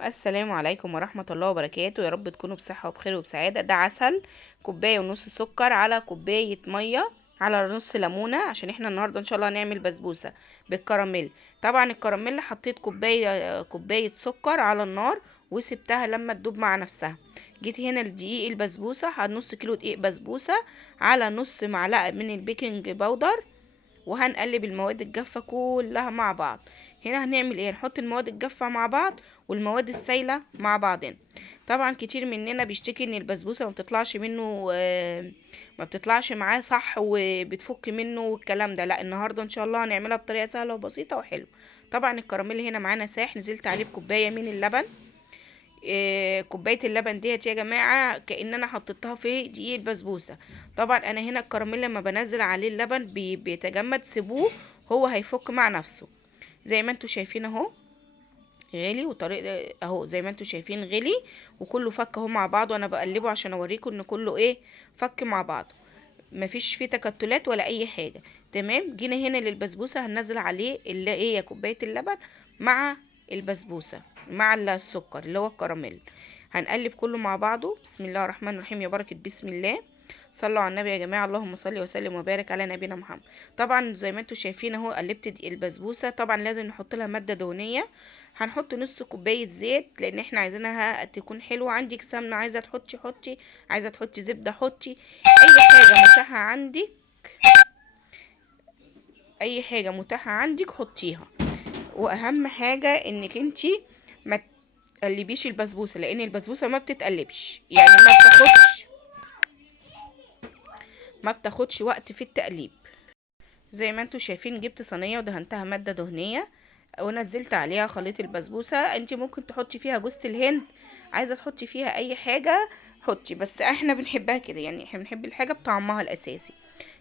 السلام عليكم ورحمة الله وبركاته. يا رب تكونوا بصحة وبخير وبسعادة. ده عسل، كوباية ونص سكر على كوباية مية على نص ليمونة، عشان احنا النهاردة ان شاء الله هنعمل بسبوسة بالكراميل. طبعا الكراميل حطيت كوباية سكر على النار وسبتها لما تدوب مع نفسها. جيت هنا لدقيق البسبوسة، نص كيلو دقيق بسبوسة على نص معلقة من البيكنج باودر، وهنقلب المواد الجافة كلها مع بعض. هنا هنعمل ايه؟ هنحط المواد الجافة مع بعض والمواد السايلة مع بعضنا. طبعا كتير مننا بيشتكي ان البسبوسة ما بتطلعش منه، ما بتطلعش معاه صح وبتفك منه والكلام ده. لا، النهاردة ان شاء الله هنعملها بطريقة سهلة وبسيطة وحلوة. طبعا الكراميل هنا معانا ساح، نزلت عليه بكوباية من اللبن. كوبايه اللبن ديت يا جماعه كأن انا حطيتها في دقيق البسبوسه. طبعا انا هنا الكراميل لما بنزل عليه اللبن بيتجمد، سيبوه هو هيفك مع نفسه. زي ما انتوا شايفين اهو غلي، وطريقه اهو زي ما انتوا شايفين غلي وكله فك اهو مع بعضه. وانا بقلبه عشان اوريكم ان كله ايه، فك مع بعضه، مفيش فيه تكتلات ولا اي حاجه. تمام. جينا هنا للبسبوسه، هننزل عليه اللي هي كوبايه اللبن مع البسبوسه مع السكر اللي هو الكراميل. هنقلب كله مع بعضه. بسم الله الرحمن الرحيم، يا بركه بسم الله. صلوا على النبي يا جماعه، اللهم صل وسلم وبارك على نبينا محمد. طبعا زي ما انتوا شايفين اهو قلبت البسبوسه. طبعا لازم نحط لها ماده دهنيه. هنحط نص كوبايه زيت لان احنا عايزينها تكون حلوه. عندك سمنه عايزه تحطي حطي، عايزه تحطي زبده حطي، اي حاجه متاحه عندك، اي حاجه متاحه عندك حطيها. واهم حاجه انك انتي ما تقلبيش البسبوسه، لان البسبوسه ما بتتقلبش، يعني ما بتاخدش وقت في التقليب. زي ما انتوا شايفين جبت صينيه ودهنتها ماده دهنيه ونزلت عليها خليط البسبوسه. انتي ممكن تحطي فيها جوز الهند، عايزه تحطي فيها اي حاجه حطي، بس احنا بنحبها كده، يعني احنا بنحب الحاجه بطعمها الاساسي.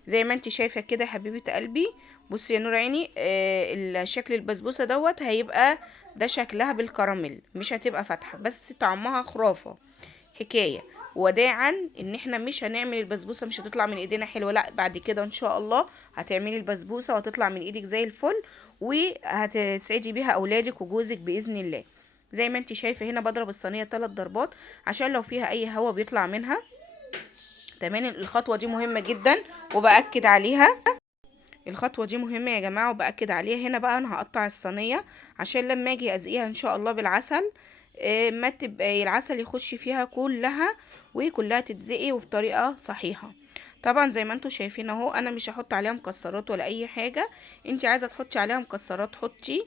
زي ما انتي شايفه كده يا حبيبه قلبي. بصي يا نور عيني، الشكل البسبوسه دوت هيبقى ده شكلها بالكراميل، مش هتبقى فاتحه بس طعمها خرافه حكايه. وداعا ان احنا مش هنعمل البسبوسه مش هتطلع من ايدينا حلوه، لا بعد كده ان شاء الله هتعملي البسبوسه وهتطلع من ايدك زي الفل، وهتسعدي بيها اولادك وجوزك باذن الله. زي ما انت شايفه هنا بضرب الصينيه 3 ضربات عشان لو فيها اي هوا بيطلع منها. تمام. الخطوه دي مهمه جدا وباكد عليها. الخطوه دي مهمه يا جماعه وباكد عليها. هنا بقى انا هقطع الصينيه عشان لما اجي ازقيها ان شاء الله بالعسل، ما تبقى العسل يخش فيها كلها وكلها تتزقي وبطريقه صحيحه. طبعا زي ما انتوا شايفين اهو انا مش هحط عليها مكسرات ولا اي حاجه. انت عايزه تحطي عليها مكسرات حطي،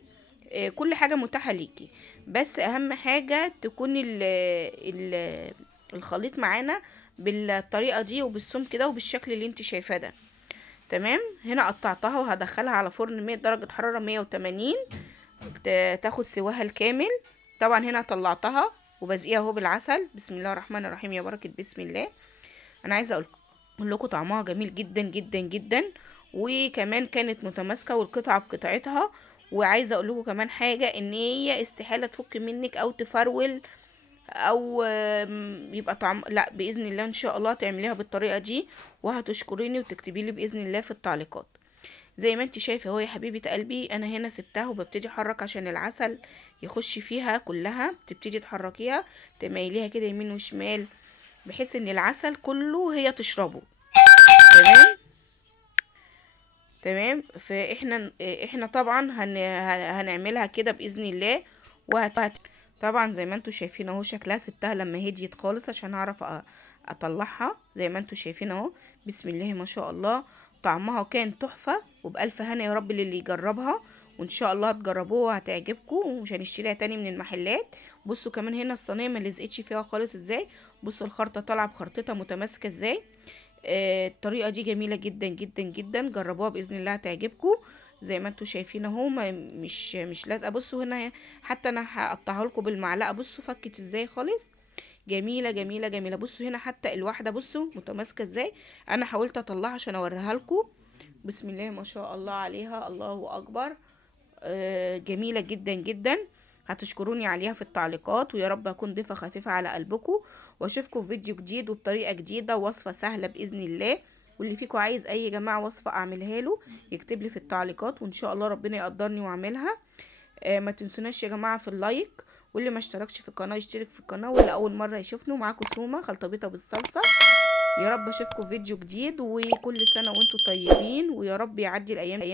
كل حاجه متاحه ليكي، بس اهم حاجه تكون ال الخليط معانا بالطريقه دي وبالسمك ده وبالشكل اللي انت شايفاه ده. تمام. هنا قطعتها وهدخلها على فرن 100 درجة حرارة 180 تاخد سواها الكامل. طبعا هنا طلعتها وبزقيها اهو بالعسل. بسم الله الرحمن الرحيم، يا بركة بسم الله. انا عايزة اقول لكم طعمها جميل جدا جدا جدا، وكمان كانت متماسكة والقطعة بقطعتها. وعايزة اقول لكم كمان حاجة، ان هي استحالة تفك منك او تفرول او يبقى طعم، لا باذن الله ان شاء الله تعمليها بالطريقه دي وهتشكريني وتكتبي لي باذن الله في التعليقات. زي ما انت شايفه اهو يا حبيبه قلبي، انا هنا سبتها وببتدي احرك عشان العسل يخش فيها كلها. بتبتدي تحركيها تميليها كده يمين وشمال بحيث ان العسل كله هي تشربه. تمام. تمام. فاحنا طبعا هنعملها كده باذن الله طبعا زي ما انتوا شايفين اهو شكلها. سبتها لما هديت خالص عشان اعرف اطلعها. زي ما انتوا شايفين اهو بسم الله ما شاء الله، طعمها كان تحفة وبألف هنا يا رب للي يجربها. وان شاء الله هتجربوها وهتعجبكم ومش هنشتريها تاني من المحلات. بصوا كمان هنا الصينيه ما لزقتش فيها خالص ازاي. بصوا الخرطه طالعه بخرطتها متماسكه ازاي. الطريقه دي جميله جدا جدا جدا، جربوها باذن الله هتعجبكم. زي ما انتوا شايفين اهو مش لازقه. بصوا هنا حتى انا هقطعها لكم بالمعلقه. بصوا فكت ازاي خالص، جميله جميله جميله. بصوا هنا حتى الواحده بصوا متماسكه ازاي. انا حاولت اطلعها عشان اوريها لكم. بسم الله ما شاء الله عليها، الله اكبر. جميله جدا جدا. هتشكروني عليها في التعليقات، ويا رب اكون ضيفه خفيفه على قلبكم. واشوفكم في فيديو جديد وبطريقه جديده ووصفه سهله باذن الله. واللي فيكم عايز اي جماعه وصفه اعملها له يكتب لي في التعليقات وان شاء الله ربنا يقدرني واعملها. ما تنسوناش يا جماعه في اللايك واللي ما اشتركش في القناه يشترك في القناه، واللي اول مره يشوفنا. معاكم سومه خلطبيطه بالصلصه. يا رب اشوفكم في فيديو جديد، وكل سنه وانتم طيبين، ويا رب يعدي الايام